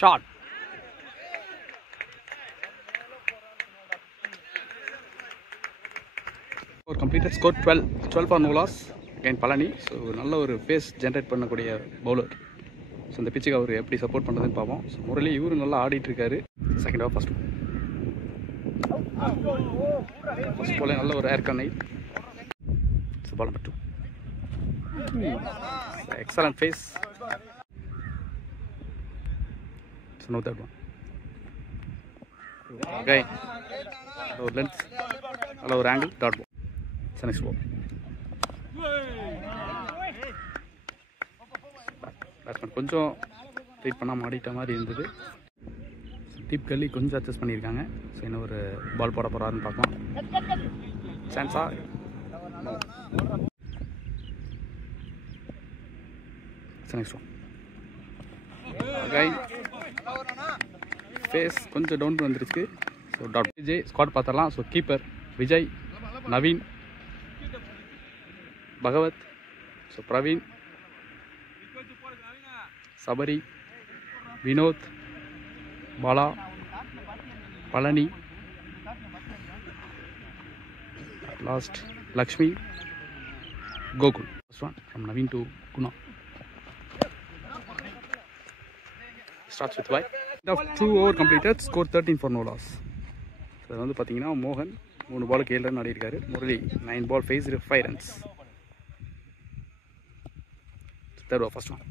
Shot. Score completed. Score 12 for no loss. Again Palani. So நல்ல ஒரு face generate பண்ணக்கூடிய bowler. So இந்த பிச்சுக்கு அவர் எப்படி சப்போர்ட் பண்ணுறதுன்னு பார்ப்போம். ஸோ முரளி இவரு நல்லா ஆடிட்டு இருக்காரு. செகண்ட் ஓவர் ஃபர்ஸ்ட் போல நல்ல ஒரு ஏர் கன்னை. So ball number 2. Excellent pace. So no third one. Okay. Hello length. Hello angle. Dot ball. So next ball. Batsman கொஞ்சம் ட்ரீட் பண்ணாம ஆடிட்ட மாதிரி இருந்தது. டீப் கல்லி கொஞ்சம் அட்ஜஸ்ட் பண்ணியிருக்காங்க. ஸோ இன்னும் ஒரு பால் போட போறாருன்னு பார்க்கலாம். சான்ஸா? So next one. Okay. Pace கொஞ்சம் டவுன் வந்துருச்சு. ஸோ டாட் விஜய் ஸ்குவாட் பார்த்துடலாம். So keeper Vijay, Naveen, Bhagavath, so Praveen, Sabari, Vinod, Bala, Palani, last Lakshmi, Gokul. First one from Naveen to Guna. Starts with Y. 2 over completed. Score 13 for no loss. So வந்து பாத்தீங்கன்னா மோகன் 3 பாலுக்கு 7 ரன் ஆடி இருக்காரு. Murali 9 ball faced 5 runs. Third over first one.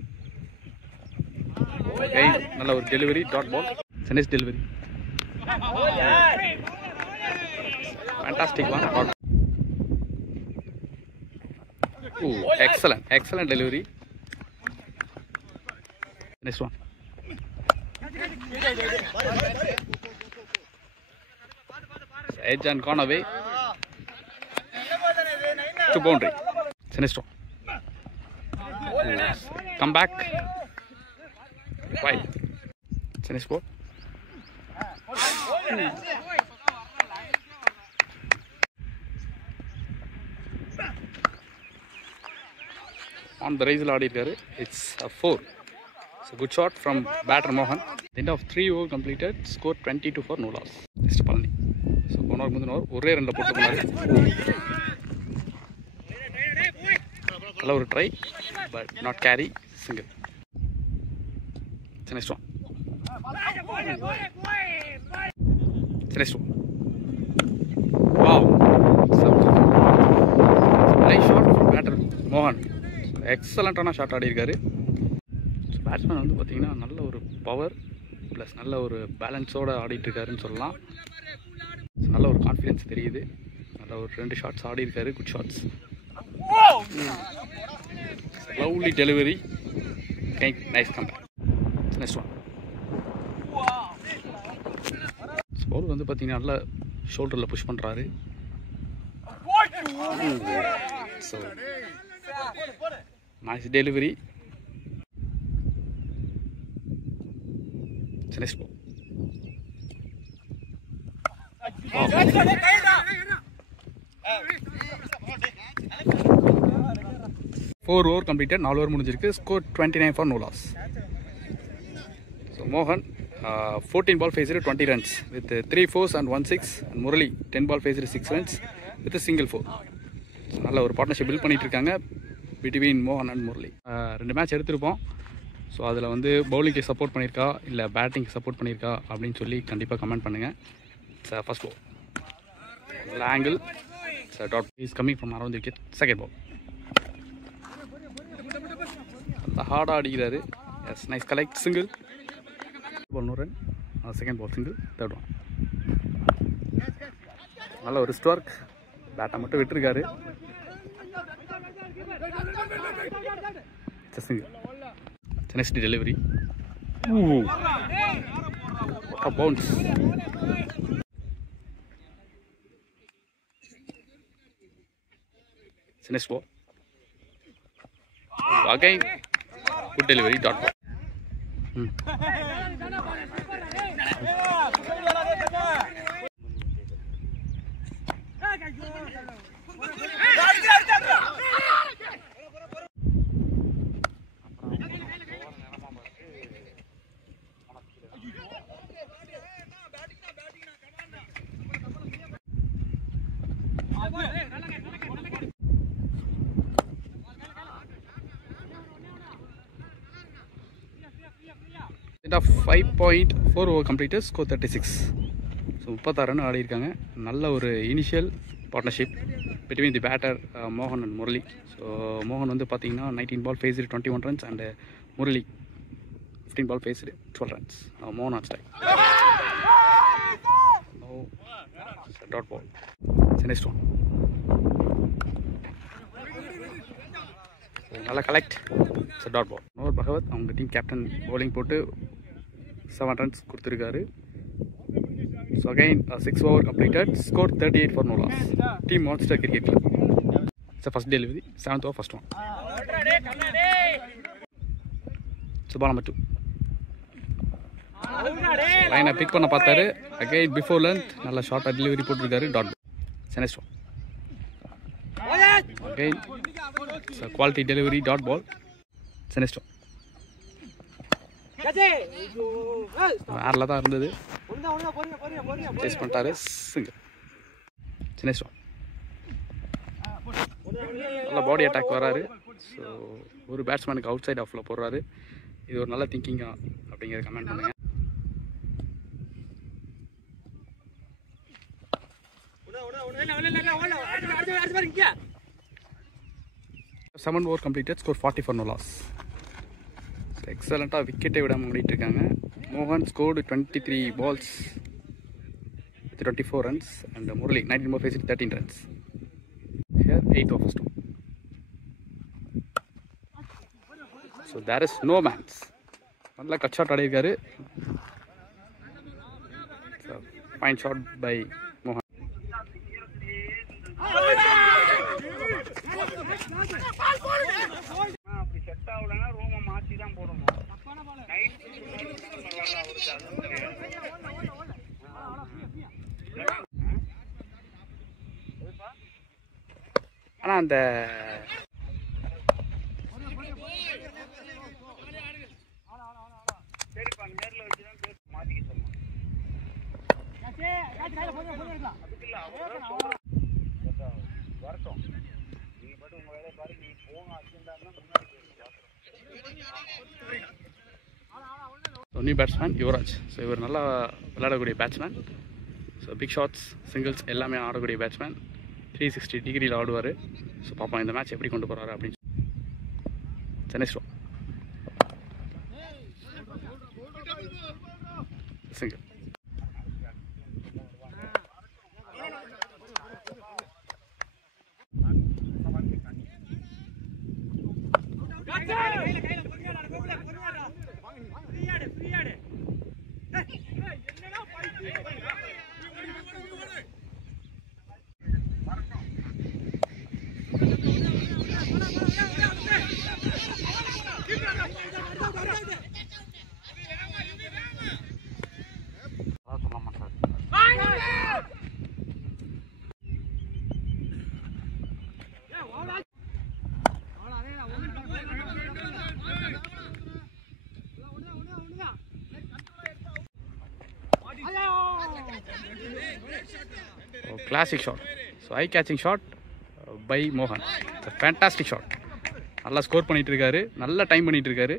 Okay, நல்ல ஒரு delivery dot ball. Nice delivery. Fantastic one. Oh, excellent delivery. Next one. Edge and gone away to boundary. Sinistro. Come back. Right. Sinistro. On the raise adi irukkaru. It's a 4. So good shot from batter Mohan. End of 3 over completed. Score 22 for no loss. Mr. Palani. So one over mundana over ஒரே ரன்ல போட்டு போனாரு. நல்ல ஒரு try but not carry, single. Next one. Next one. Wow. Nice shot from batter Mohan. எக்ஸலண்டான shot ஆடி இருக்காரு. Batsman வந்து பார்த்தீங்கன்னா நல்ல ஒரு பவர் ப்ளஸ் நல்ல ஒரு பேலன்ஸோடு ஆடிட்டு இருக்காருன்னு சொல்லலாம். நல்ல ஒரு கான்ஃபிடென்ஸ் தெரியுது. நல்ல ஒரு 2 ஷாட்ஸ் ஆடி இருக்காரு. Good shots. Lovely delivery. Nice comeback. Next one. Bowler வந்து பார்த்தீங்கன்னா நல்ல ஷோல்டரில் புஷ் பண்ணுறாரு. So nice delivery. Next ball. Four over completed. 4 over முடிஞ்சிருக்கு. Score 29 for no loss. So Mohan 14 ball faced 20 runs with 3 fours and 1 6, and Murali 10 ball faced 6 runs with a single 4. So நல்ல ஒரு partnership build பண்ணிட்டு இருக்காங்க between மோகன் and Murali. 2 match எடுத்திருப்போம். So அதில் வந்து பவுலிங்க்கு support பண்ணியிருக்கா இல்லை பேட்டிங்க்கு சப்போர்ட் பண்ணியிருக்கா அப்படின்னு சொல்லி கண்டிப்பாக கமெண்ட் பண்ணுங்கள். சார் ஃபர்ஸ்ட் பால் நல்ல angle. Sir that is coming from around the wicket. Second ball நல்ல ஹார்டாக அடிக்கிறாரு. Yes, nice collect. Single ball 1 run. Second ball single. Third one நல்ல ஒரு ஸ்ட்ரோக். பேட்டை மட்டும் விட்டுருக்காரு. single. It's a next delivery. Ooh. What a bounce. It's a next ball. Again, good delivery, dot ball. Of 5.4 over completed, score 36. So 36 run ஆடி இருக்காங்க. நல்ல ஒரு initial partnership between the batter Mohan and Murali. So Mohan வந்து பாத்தீங்கன்னா 19 ball faced 21 runs and Murali 15 ball faced 12 runs. Now Mohan on strike. No, it's a dot ball. It's the next one. நல்லா collect. It's a dot ball. Noor Bhagavat அவங்க team captain bowling போட்டு 7 runs கொடுத்திருக்காரு. So again 6 over completed, score 38 for no loss. Team Monster Cricket Club. It's the first delivery, 7th over first one. So ball number 2. Line pick பண்ண பார்த்தாரு. Again before length நல்ல short delivery போட்டுருக்காரு. Dot ball. It's next one. Again it's a quality delivery, dot ball. It's next one. வேறல தான் இருந்தது. Chase பண்ணிட்டாரு. Single. Next one. நல்ல பாடி attack வராரு. So ஒரு பேட்ஸ்மேனுக்கு அவுட் சைட் ஆஃப்ல போடுறாரு. இது ஒரு நல்ல திங்கிங்கா அப்படிங்கிறத கமெண்ட் பண்ணுங்க. Seven over completed, score 40 for no loss. Excellent wicket விடாம ஓடிட்டு இருக்காங்க. Mohan scored 23 balls with 24 runs and Murali 19 balls faced 13 runs. Here 8 over first. So there is no mans. நல்ல கட் ஷாட் ஆடி இருக்காரு. So fine shot by Mohan. ஆனா அந்த new batsman Yuvraj. So இவர் நல்லா விளையாடக்கூடிய batsman. So big shots singles எல்லாமே ஆடக்கூடிய பேட்ஸ்மேன். 360 டிகிரியில் ஆடுவார். ஸோ பார்ப்போம் இந்த மேட்ச் எப்படி கொண்டு போகிறாரு அப்படின்னு. சென்னை ஸ்டோ single. Classic shot. So eye catching shot by Mohan. It's a fantastic shot. நல்லா ஸ்கோர் பண்ணிட்டு இருக்காரு. நல்ல டைம் பண்ணிட்டு இருக்காரு.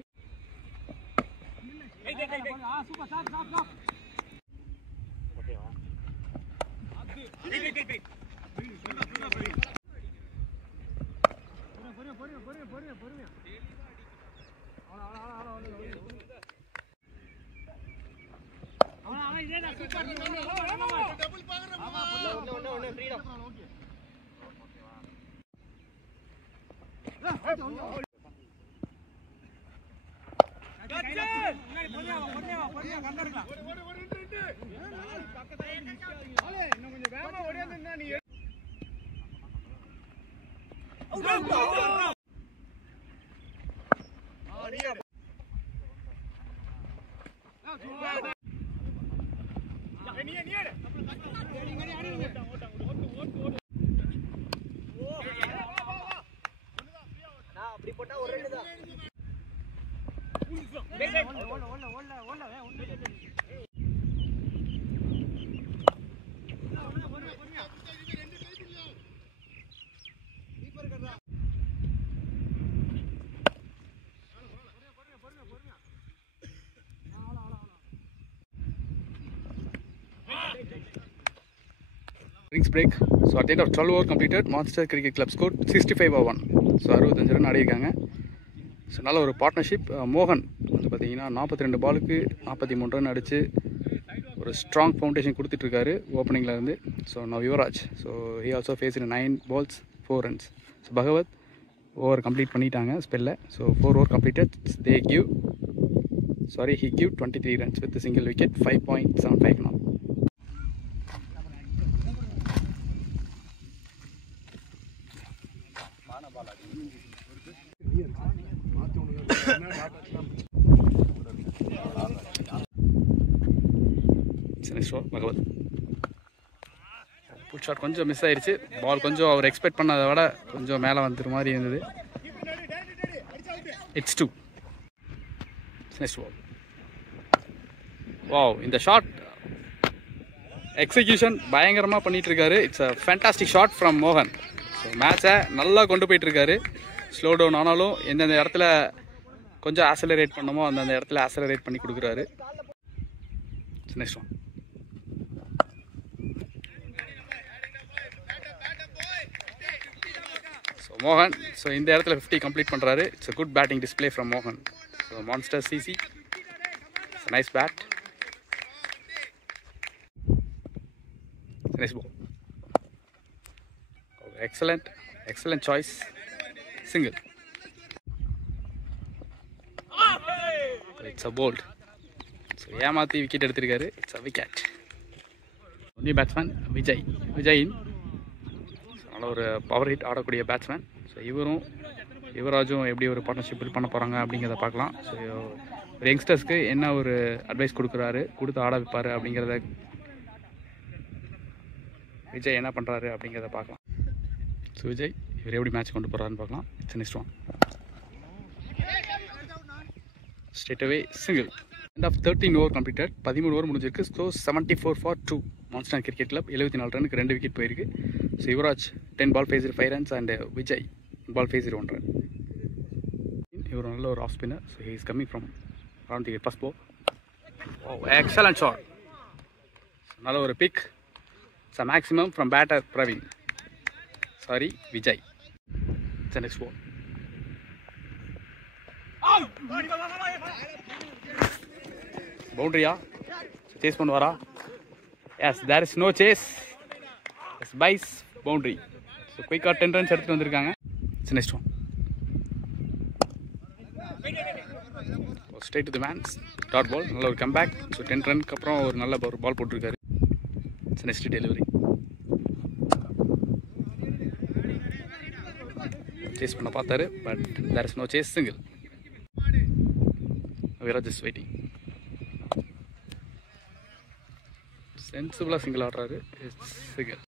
Rings break. So at the end of 12 over completed, Monster Cricket Club scored 65-1. So 65 run ஆடிருக்காங்க. ஸோ நல்ல ஒரு partnership. மோகன் வந்து பார்த்தீங்கன்னா 42 பாலுக்கு 43 ரன் அடித்து ஒரு ஸ்ட்ராங் ஃபவுண்டேஷன் கொடுத்துட்ருக்காரு ஓப்பனிங்கில் இருந்து. So now Yuvraj. So he also face in 9 balls 4 runs. So Bhagwat over complete பண்ணிட்டாங்க ஸ்பெல்லில். So 4 over completed. He give 23 runs with a single wicket, 5.75 now. Bhagavad put shot கொஞ்சம் மிஸ் ஆயிடுச்சு. பால் கொஞ்சம் அவர் எக்ஸ்பெக்ட் பண்ணதை விட கொஞ்சம் மேலே வந்துற மாதிரி இருந்தது. It's 2. Next ball. Wow, இந்த ஷாட் எக்ஸிக்யூஷன் பயங்கரமாக பண்ணிட்டு இருக்காரு. It's a fantastic shot from மோகன். ஸோ மேட்சை நல்லா கொண்டு போயிட்டுருக்காரு. ஸ்லோ டவுன் ஆனாலும் எந்தெந்த இடத்துல கொஞ்சம் ஆக்சலரேட் பண்ணமோ அந்தந்த இடத்துல ஆக்சலரேட் பண்ணி கொடுக்குறாரு. Next one. ஸோ மோகன் இந்த இடத்துல 50 கம்ப்ளீட் பண்ணுறாரு. It's a good batting display from மோகன். So monster CC, it's a nice bat. Nice ball. Oh, excellent choice. Single. It's a bold. So ஏமாத்தி விக்கெட் எடுத்திருக்காரு. It's a wicket. New batsman விஜயின் நல்ல ஒரு பவர் ஹிட் ஆடக்கூடிய batsman. So யுவராஜும் எப்படி ஒரு partnership build பண்ண போகிறாங்க அப்படிங்கிறத பார்க்கலாம். ஸோ ஒரு யங்ஸ்டர்ஸ்க்கு என்ன ஒரு அட்வைஸ் கொடுத்து ஆட வைப்பார் அப்படிங்கிறத விஜய் என்ன பண்ணுறாரு அப்படிங்கிறத பார்க்கலாம். ஸோ விஜய் இவர் எப்படி மேட்ச் கொண்டு போகிறாருன்னு பார்க்கலாம். It's next one. Straight away single. End of 13 over completed. 13 over முடிஞ்சிருக்கு. ஸ்கோர் 74-2. மான்ஸ்டர் கிரிக்கெட் கிளப் 74 ரனுக்கு 2 விக்கெட் போயிருக்கு. So Yuvraj 10 ball faced 5 runs and Vijay 1 ball faced 1 run. இவர் நல்ல ஒரு off spinner. So he is coming from around the first ball. Excellent shot. நல்ல ஒரு big. It's a maximum from batter Praveen. Sorry, Vijay. It's the next ball. Boundary, chase பண்ணுவாரா? Yes, there is no chase. It's Bice boundary. So quick 10 runs எடுத்துட்டு வந்திருக்காங்க. It's the next one. Straight to the man. Dot ball. நல்ல ஒரு comeback. So 10 ரன்க்கு அப்புறம் ஒரு நல்ல ஒரு பால் போட்டுருக்காரு. It's next delivery. Chase பண்ண பார்த்தாரு, but there is no chase. Single. We are just waiting. Sensible single ஆடுறாரு. It's single.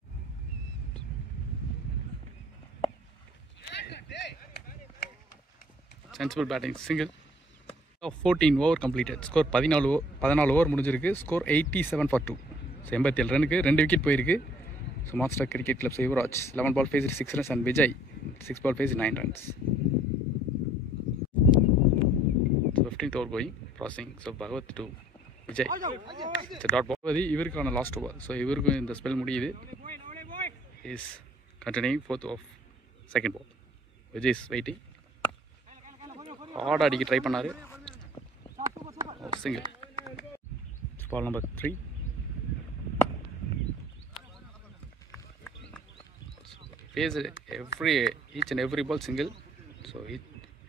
Sensible batting. Single. 14 over completed. Score 14 over முடிஞ்சிருக்கு. Score 87-2. ஸோ 87 ரனுக்கு 2 விக்கெட் போயிருக்கு. So monster cricket club Yuvraj 11 ball faced 6 runs and Vijay 6 ball faced 9 runs. 15th over going, crossing. So Bhagwat to Vijay. Dot ball இவருக்கான last over. So இவருக்கும் இந்த spell முடியுது. Is continuing 4th of 2nd ball. Vijay is waiting. ஹார்டாக அடிக்க try பண்ணார். Single. Ball number 3. Face each and every ball single. So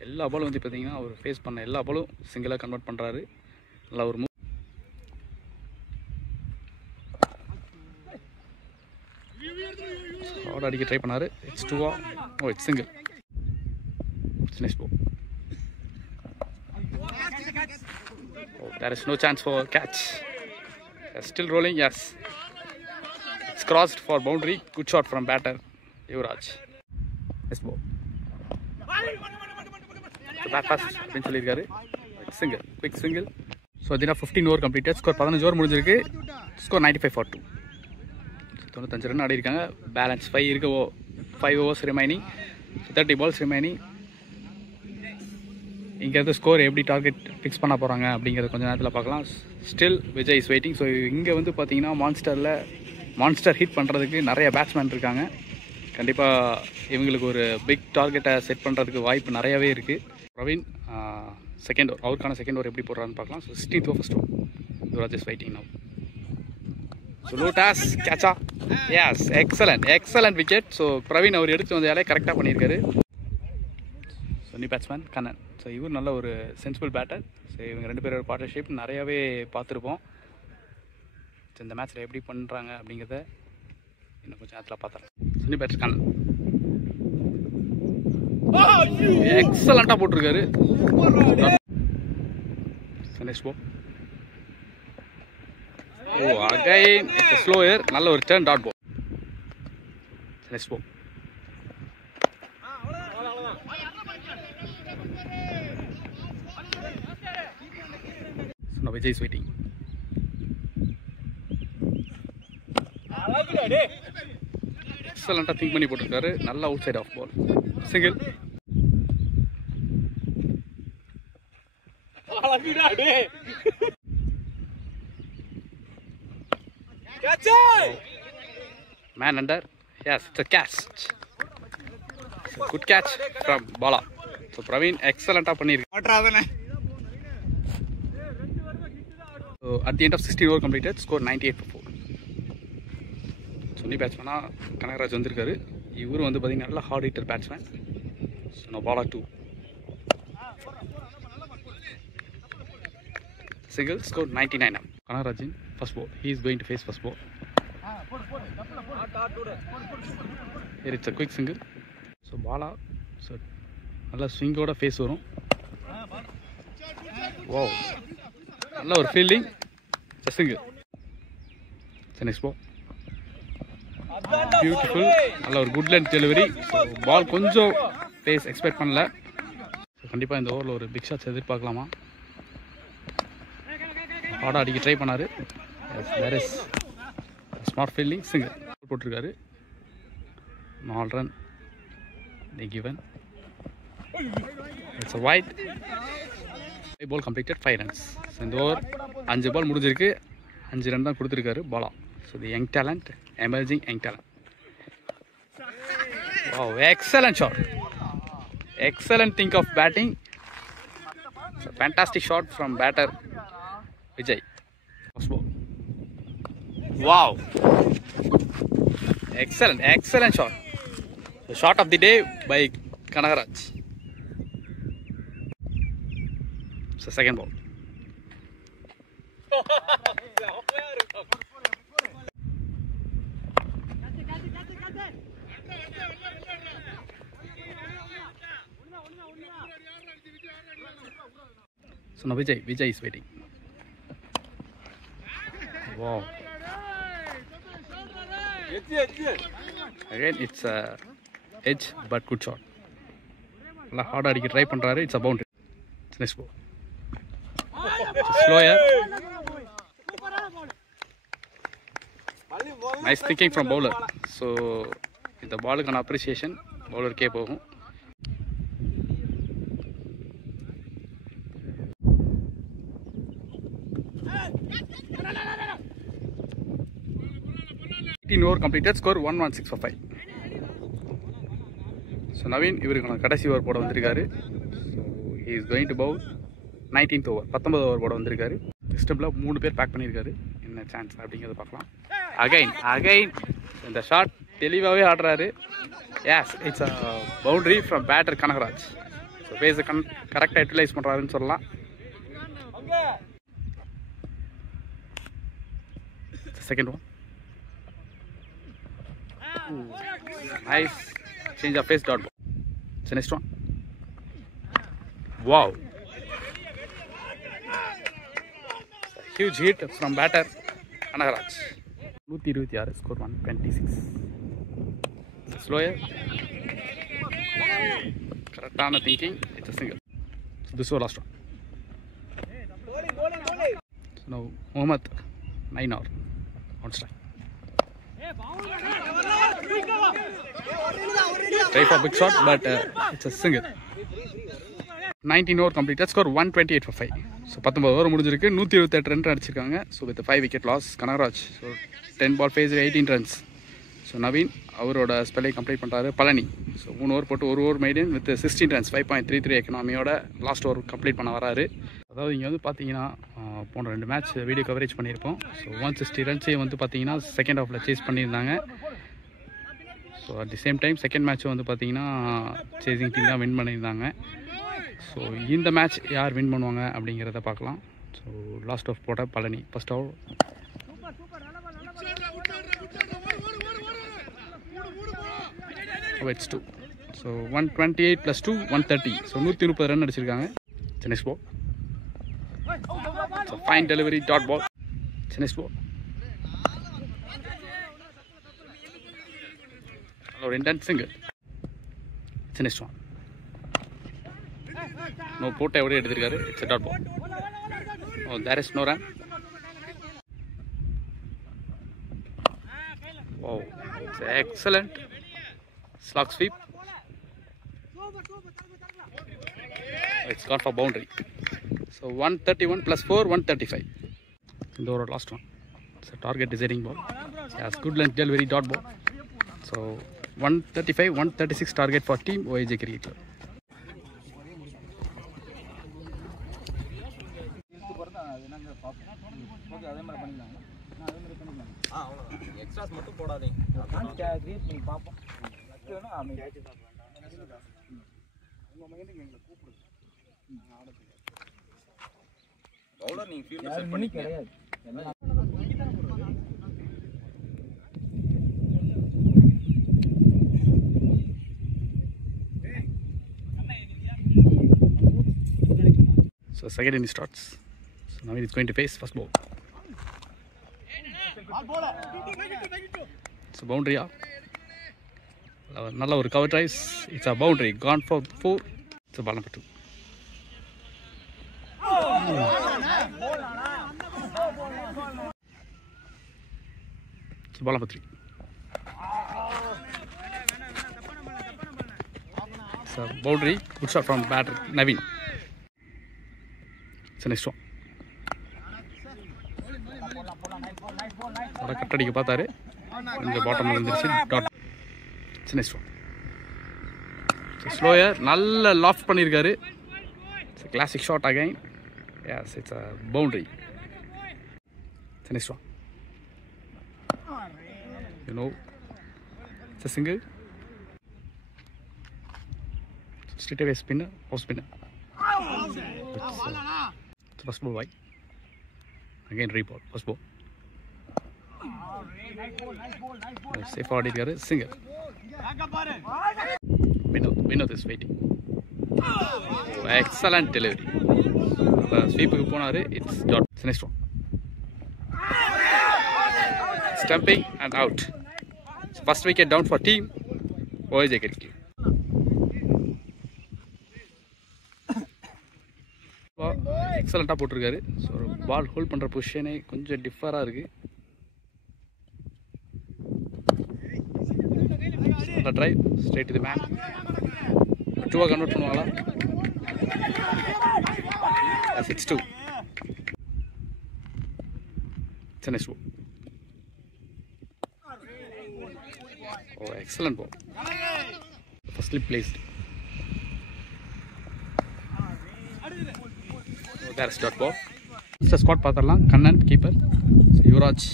எல்லா பாலும் வந்து பார்த்தீங்கன்னா அவர் ஃபேஸ் பண்ண எல்லா பாலும் சிங்கிளாக கன்வெர்ட் பண்ணுறாரு. நல்லா ஒரு மூவ். ஹார்ட் அடிக்க ட்ரை பண்ணார். It's 2 oh it's single. It's next ball. Oh, there is no chance for catch. Still rolling, yes. It's crossed for boundary. Good shot from batter Yuvraj. Next ball. So back pass அப்படின்னு சொல்லியிருக்காரு. Single, quick single. So அதில் 15 over completed. Score 15 over முடிஞ்சிருக்கு. Score 95 for 2. 95 run ஆடி இருக்காங்க. Balance 5 இருக்கு. 5 overs remaining. 30 balls remaining. இங்கேருந்து score எப்படி target fix பண்ண போகிறாங்க அப்படிங்கிறத கொஞ்சம் நேரத்தில் பார்க்கலாம். Still Vijay is waiting. So இங்கே வந்து பார்த்தீங்கன்னா மான்ஸ்டர் ஹிட் பண்ணுறதுக்கு நிறைய பேட்ஸ்மேன் இருக்காங்க. கண்டிப்பாக இவங்களுக்கு ஒரு பிக் டார்கெட்டை செட் பண்ணுறதுக்கு வாய்ப்பு நிறையாவே இருக்குது. பிரவீன் செகண்ட் ஓவர், அவருக்கான செகண்ட் ஓவர் எப்படி போடுறான்னு பார்க்கலாம். So 16th over first over. Yuvraj is waiting now. So low toss கேட்சா. Yes excellent wicket. So Praveen அவர் எடுத்து வந்தாலே கரெக்டாக பண்ணியிருக்காரு. So new batsman Kannan. So இவர் நல்ல ஒரு சென்சிபிள் பேட்டர். ஸோ இவங்க 2 பேரோட பார்ட்னர்ஷிப் நிறையாவே பார்த்துருப்போம். ஸோ இந்த மேட்ச்சில் எப்படி பண்ணுறாங்க அப்படிங்கிறத இன்னும் கொஞ்சம் நேரத்தில் பார்த்தோம். ஸோ நியூ பேட்டர் கண்ணன் எக்ஸலண்ட்டாக போட்டிருக்காரு. So next ball. Oh again it's slower. நல்ல ஒரு turn dot ball. Next ball. Vijay is waiting. எக்ஸலண்ட்டாக திங்க் பண்ணி போட்டிருக்காரு. நல்ல outside off ball. Single. Man under. Yes, it's a catch. It's a good catch from Bala. So Praveen எக்ஸலண்ட்டாக பண்ணியிருக்காரு. So at the end of 16 over completed, score 98 for 4. So new batsman Kanagaraj வந்திருக்காரு. இவரும் வந்து பார்த்தீங்கன்னா நல்ல heart hitter batsman. So நான் பாலா 2 single, score 99. கனகராஜின் first ball. He is going to face first ball. Here it's a quick single. So Bala so நல்லா ஸ்விங்கோட ஃபேஸ் வரும். Wow, நல்ல ஒரு fielding. Single. Next ball. Beautiful. நல்ல ஒரு குட் லென்த் டெலிவரி. பால் கொஞ்சம் பேஸ் எக்ஸ்பெக்ட் பண்ணல. கண்டிப்பாக இந்த ஓவரில் ஒரு பிக் ஷாட்ஸ் எதிர்பார்க்கலாமா? ஹார்டாக அடிக்க ட்ரை பண்ணார். Where is smart fielding. Single போட்டிருக்காரு. 4 run they given. It's a wide. Ball completed 5 runs. So இந்த ஓவர் 5 பால் முடிஞ்சிருக்கு. 5 ரன் தான் கொடுத்துருக்காரு Bala. So the young talent, emerging young talent. Wow, excellent shot. Excellent think of batting. It's a fantastic shot from batter Vijay. First ball. Wow. Excellent shot. The shot of the day by Kanagaraj. So second ball. So now Vijay is waiting. Wow. Again it's a edge but good shot. நல்லா heart அடிக்க try பண்றாரு. It's a boundary. Next ball. Slower. Nice thinking from bowler. So இந்த பாலுக்கான appreciation பவுலருக்கே போகும். over completed, score 116 for 5. So Naveen இவருக்கான கடைசி over போட வந்திருக்காரு. So he is going to bowl 19th over. 19வது ஓவர் போட வந்திருக்காரு. ஸ்டெப்பில் 3 பேர் பேக் பண்ணியிருக்காரு. என்ன சான்ஸ் அப்படிங்கிறத பார்க்கலாம். அகைன் இந்த ஷாட் தெளிவாகவே ஆடுறாரு. Yes, it's a boundary from batter Kanagaraj. So பேஸை கரெக்டாக யூட்டிலைஸ் பண்ணுறாருன்னு சொல்லலாம். Second one. Nice change of pace, dot ball. It's the next one. Wow. Huge hit from batter Kanagaraj. 126 score 126. Slower. Correct thinking. It's a single. So this was last one. So now Mohammad 9 hour on strike. Try for big shot, but it's a single. 19 over completed. Score 128 for 5. So 19 over முடிஞ்சிருக்கு 128 run அடிச்சிருக்காங்க. So with the 5 wicket loss, Kanagaraj. So 10 ball phase 18 runs. So Naveen அவரோட ஸ்பெல்லை complete பண்ணுறாரு. Palani so 3 over போட்டு 1 over maiden with 16 runs 5.33 எக்கனாமியோட last over complete பண்ண வராரு. அதாவது இங்கே வந்து பார்த்தீங்கன்னா போன 2 மேட்ச் வீடியோ கவரேஜ் பண்ணியிருப்போம். ஸோ 160 ரன்ஸே வந்து பார்த்தீங்கன்னா செகண்ட் ஹாஃபில் சேஸ் பண்ணியிருந்தாங்க. So at the same time second மேட்ச்சும் வந்து பார்த்தீங்கன்னா சேசிங் டீம் தான் வின் பண்ணியிருந்தாங்க. ஸோ இந்த மேட்ச் யார் வின் பண்ணுவாங்க அப்படிங்கிறத பார்க்கலாம். ஸோ லாஸ்ட் ஆஃப் போட்ட Palani first over. It's 2. So 128 plus 2 130. So 130 run அடிச்சிருக்காங்க. Next ball. So fine delivery dot ball. Next ball. Hello intent single. Next one. No போட்ட எவ்வளோ எடுத்திருக்காரு. It's a dot ball. Oh, there is no run. Wow, it's excellent. Slog sweep. It's gone for boundary. So 131 plus 4 135. The over last one. It's a target deciding ball. Yes, good length delivery dot ball. So 135 136 target for team OAJ Cricket Club. Extras மட்டும் போடாதீங்க. Create பண்ணி பார்ப்போம். Bowler நீங்க field set பண்ணி கிடையாது. So second inning starts. So now it is going to face first ball. It's a boundary up. நல்ல ஒரு cover ட்ரைஸ். It's a boundary. Gone for 4. It's a ball number 2. It's a ball number 3. It's a boundary. Good shot from batter Naveen. It's the next one. கட்டடிக்க பார்த்தாரு. கொஞ்சம் பாட்டமில் வந்துருச்சு. Dot. It's next one. Slower. நல்ல loft பண்ணியிருக்காரு. It's a classic shot again. Yes, it's a boundary. It's the next one. You know, it's a single. Straight away spinner, off spinner. It's first ball wide. Again reball, first ball. Safe out it, single. Vinod is waiting. Excellent delivery. Sweep ponaru. It's dot. It's next one. Stumping and out. So first wicket down for team OAJ Cricket. எக்ஸலண்ட்டாக போட்டிருக்காரு. So பால் hold பண்ணுற பொசிஷனே கொஞ்சம் டிஃபராக இருக்குது. Drive straight to the man. 2 convert பண்ணுவாங்களா? 6-2. Next ball. Oh, excellent ball. Firstly placed. Oh, there's dot ball. It's a squad பார்த்துடலாம். Kannan keeper, Yuvraj,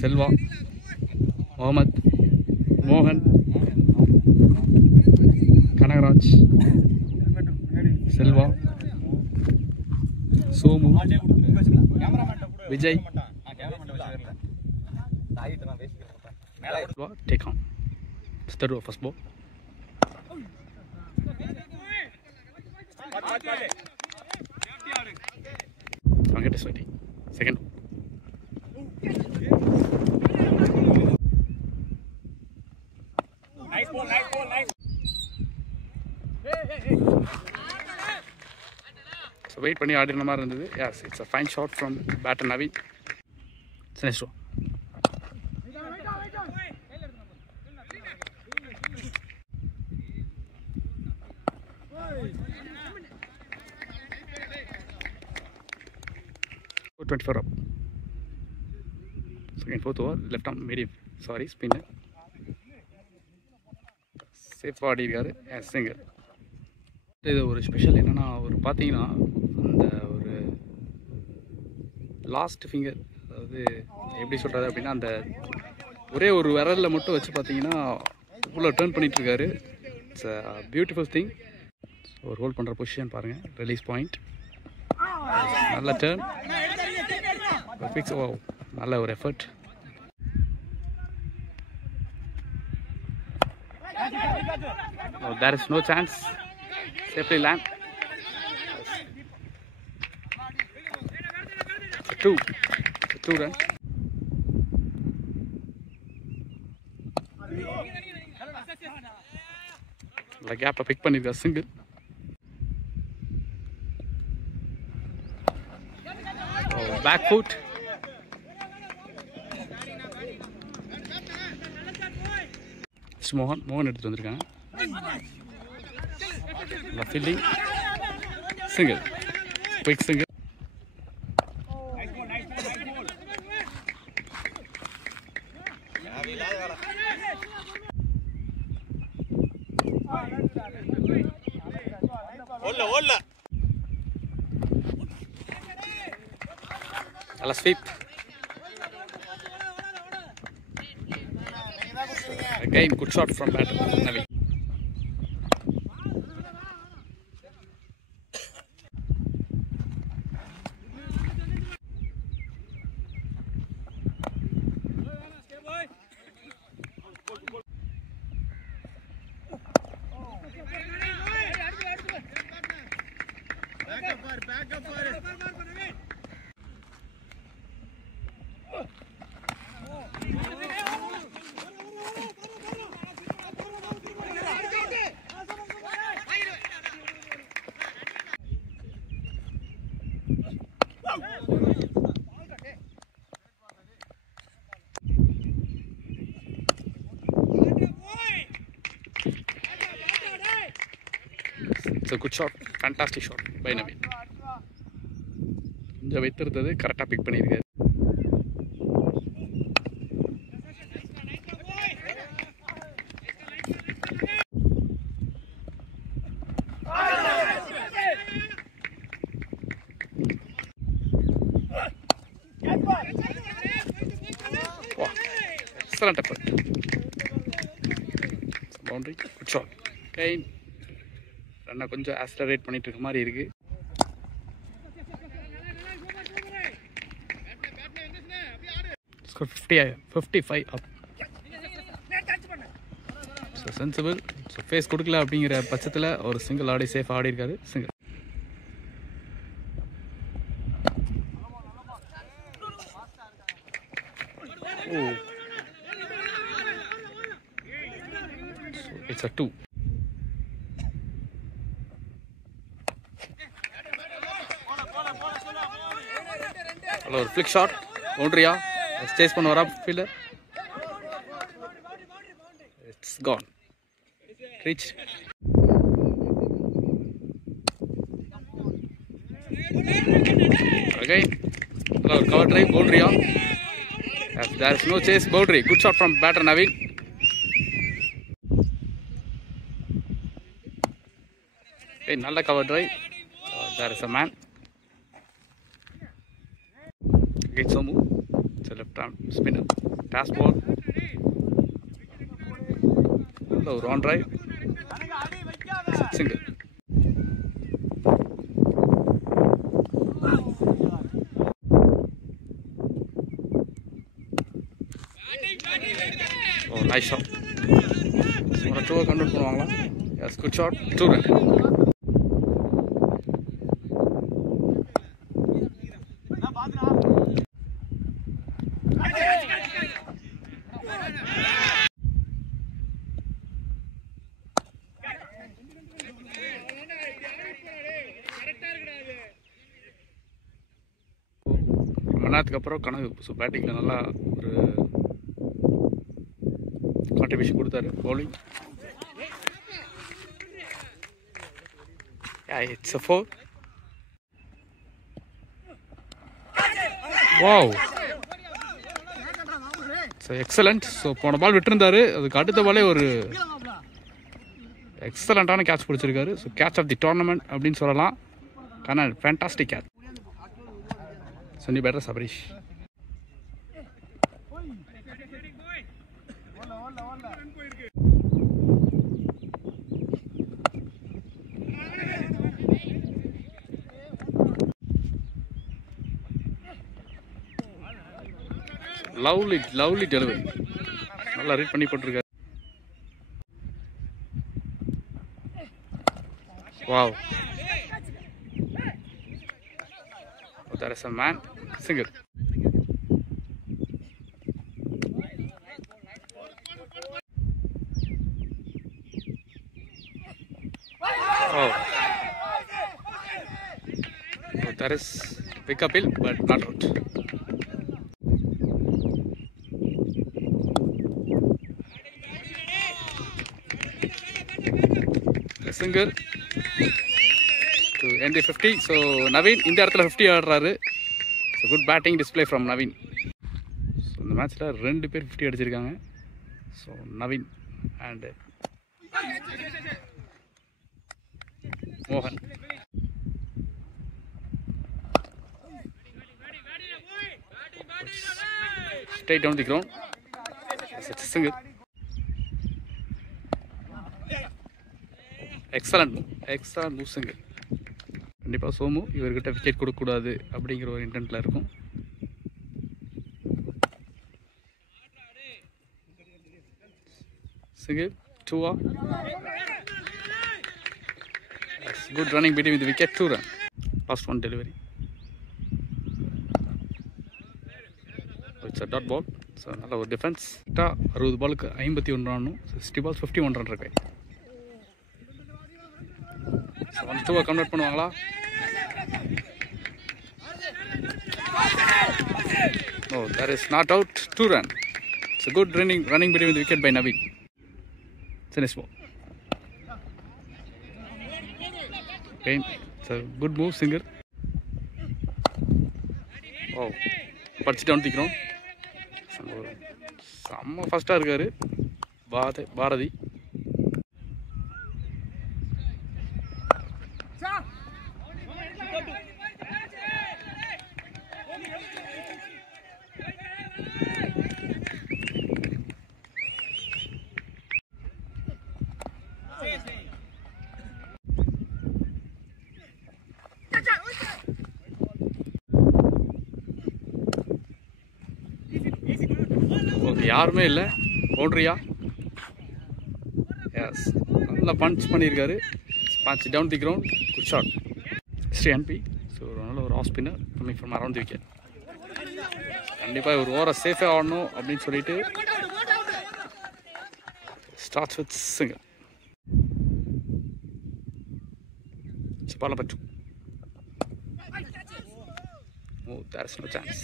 Selva, Mohammed, மோகன், Kanagaraj, Selva, Somu, Vijay, take on. third over, first ball. Forget this one. Second. Nice ball, nice. So wait பண்ணி ஆடின மாதிரி இருந்தது. Yes, it's a fine shot from batter Naveen. It's a nice throw. Oh, 24 up. Second, fourth over, left arm medium. Sorry, spinner. Safe ஆடி இருக்காரு as singer. இது ஒரு special என்னன்னா ஒரு பார்த்தீங்கன்னா அந்த ஒரு லாஸ்ட் ஃபிங்கர், அதாவது எப்படி சொல்கிறது அப்படின்னா அந்த ஒரே ஒரு விரலில் மட்டும் வச்சு பார்த்தீங்கன்னா ஃபுல்லாக டேர்ன் பண்ணிகிட்ருக்காரு. It's a beautiful thing. ஒரு ஹோல்ட் பண்ணுற பொசிஷன் பாருங்கள். ரிலீஸ் பாயிண்ட், நல்ல டேர்ன், ஃபிக்ஸ். ஓ, நல்ல ஒரு effort. There is no chance. Safely land. 2 run. La gap pick பண்ணிருக்கா single. Oh, back foot. மோகன் எடுத்து வந்திருக்காங்க. Fielding, single, quick single. Nice ball. Olla. Alla sweep. Again, good shot from batter Naveen. Back up for it. It's a good shot, fantastic shot by Naveen. கொஞ்சம் வைத்திருந்தது கரெக்டாக big பண்ணியிருக்காரு. Excellent effort. Boundary, good shot. Again, ரன்னை கொஞ்சம் accelerate பண்ணிட்டு இருக்க மாதிரி இருக்கு. Score 55 up. So sensible. So face கொடுக்கல அப்படிங்கிற பட்சத்தில் ஒரு சிங்கிள் ஆடி சேஃப் ஆடி இருக்காரு. Single. Oh. So it's a 2. Hello, flick shot. Boundary. Chase பண்ணுவாரா fielder. It's gone. Reached. Again. Hello, cover drive. Boundary. Yes, there is no chase. Boundary. Good shot from batter Naveen. Okay, நல்ல cover drive. There is a man. Again, Somu. It's a left arm spinner. Task ball. Hello, on drive. Single. Oh, nice shot. ஒரு 2 convert பண்ணுவாங்களா? Yes, good shot, 2 run. மணி நேரத்துக்கு அப்புறம் கனவு பேட்டிங்கில் நல்லா ஒரு கான்ட்ரிபியூஷன் கொடுத்தாரு. Bowling, it's a 4. Wow, so excellent. So போன பால் விட்டுருந்தாரு, அதுக்கு அடுத்த பாலே ஒரு எக்ஸலண்ட்டான கேட்ச் பிடிச்சிருக்காரு. So catch of the tournament அப்படின்னு சொல்லலாம். ஆனால் ஃபேண்டாஸ்டிக் கேட்ச். ஸோ நீ பெட்டர் சபரீஷ். லவ்லி டெலிவரி, நல்லா ரீட் பண்ணி போட்டிருக்காரு. வாவ், there is a man single. Oh, so there is pick up hill but not out. Single to end the 50. So Naveen இந்த இடத்துல 50 ஆடுறாரு. So good batting display from Naveen. So இந்த மேட்ச்ல 2 பேர் 50 அடிச்சிருக்காங்க. So Naveen and Mohan. Straight down the ground. It's a single. Excellent move single. கண்டிப்பாக சோமு இவர்கிட்ட wicket கொடுக்கக்கூடாது அப்படிங்கிற ஒரு இன்டென்ட்டில் இருக்கும். Single, 2 good running between the wicket, 2 run, last 1 delivery. It's a dot ball. So நல்ல ஒரு டிஃபென்ஸ். 60 பாலுக்கு 51 ரன்னும் 60 பால் 51 ரன் இருக்கு. 1-2 கன்வெர்ட் பண்ணுவாங்களா? No, that is not out, 2 run. It's a good running between the wicket by Naveen. Finish ball. Okay, it's a good move, single. Oh, punch down the ground. செம்ம ஃபஸ்ட்டாக இருக்காரு Bharathi. Okay, யாருமே இல்லை. பவுண்ட்ரியா? Yes, நல்லா punch பண்ணியிருக்காரு. Punch down the ground, good shot. Sri NP. So நல்ல ஒரு off spinner coming from around the wicket. கண்டிப்பாக ஒரு ஓவரை சேஃபாக ஆடணும் அப்படின்னு சொல்லிட்டு starts with single. Palapattu. Oh, there is no chance.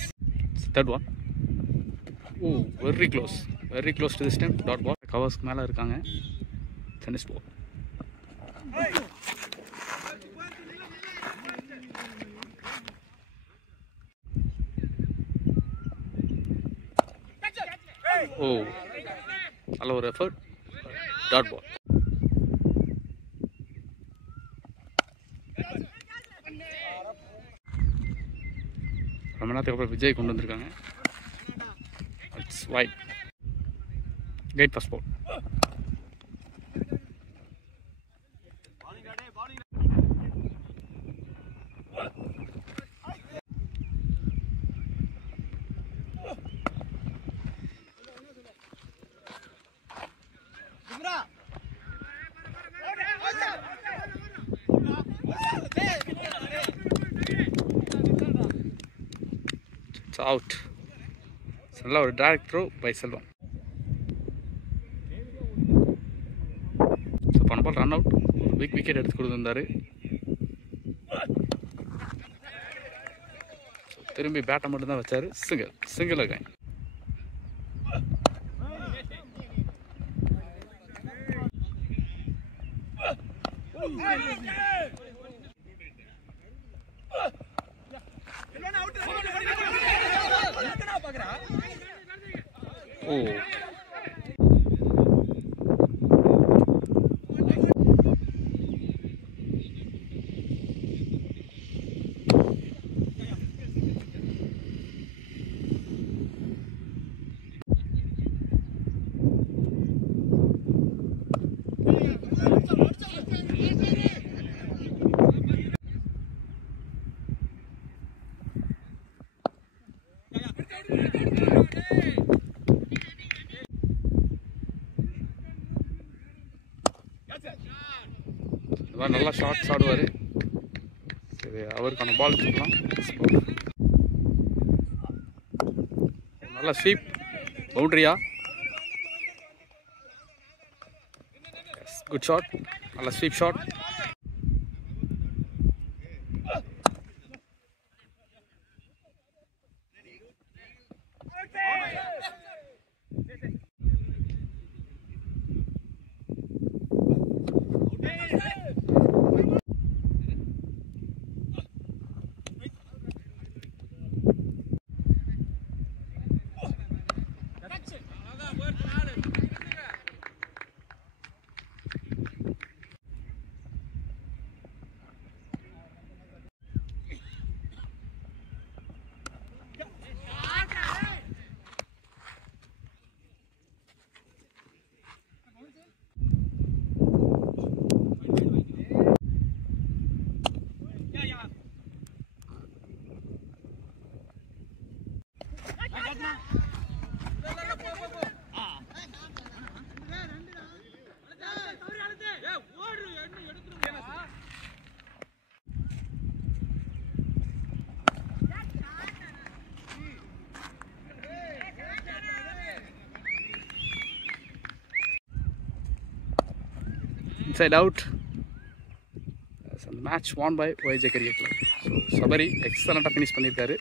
It's the third one. Oh, very close to this time. Dot ball. Covers மேல இருக்காங்க. Tennis ball. Oh, நல்ல ஒரு effort. Dot ball. ரொம்ப நேரத்துக்கு அப்புறம் விஜய் கொண்டு வந்திருக்காங்க. It's wide. Caught first ball. Out. நல்ல ஒரு direct throw by Selvam. So போன ball run out, big wicket எடுத்து கொடுத்துருந்தாரு. திரும்பி பேட்டை மட்டும் தான் வச்சாரு. Single again. ஓ நல்லா ஷார்ட்ஸ் ஆடுவார். சரி, அவருக்கான பால் வச்சுக்கலாம். நல்லா ஸ்வீப், பவுண்டரியா, குட் ஷாட், நல்ல sweep shot. Inside out. Match won by YJ Career Club. So Sabari excellent finish பண்ணிருக்காரு.